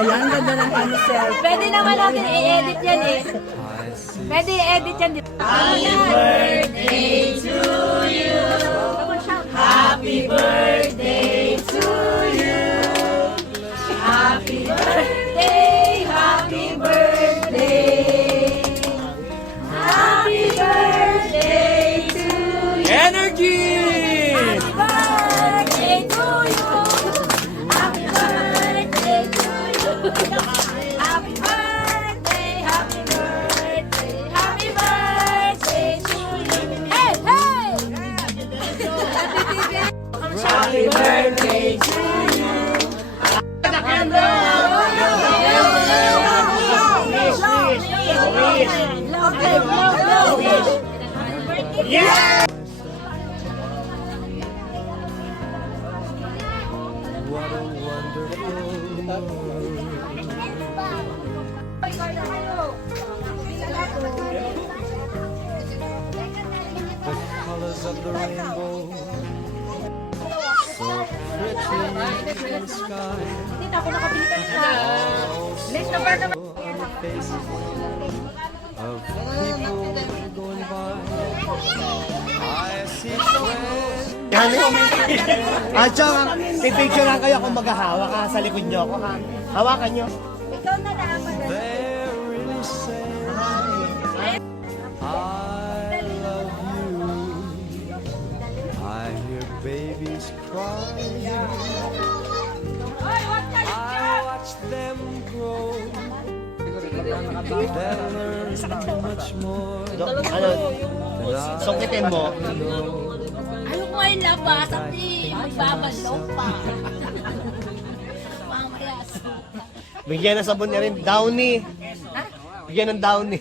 Ayan, ganda ng ano, selfie. Pwede naman natin i-edit yan eh. Pwede i-edit yan. Happy birthday to you. Happy birthday to you. Happy birthday, happy birthday. Happy birthday to you. Energy! Happy birthday to you. Happy birthday to you. Happy birthday, happy birthday, happy birthday to you. Hey, hey! Happy birthday to you. Yeah! What a wonderful the colors of the rainbow, so pretty in the sky. Dito ako nakabili ka nila. Next number naman. On the faces of people going by, I see friends. At saka, pipicture lang kayo kung maghahawak ka sa likod nyo ako. Ha? Hawakan nyo. Ikaw na dapat. They're really saying I love you. I hear babies crying. I watch them grow. They'll learn much more Ano, than I sungkitin mo. Ayaw ko ay labas at magbabalaw pa. Mamaya. Bigyan ng sabon niya rin. Downy. Bigyan ng Downy.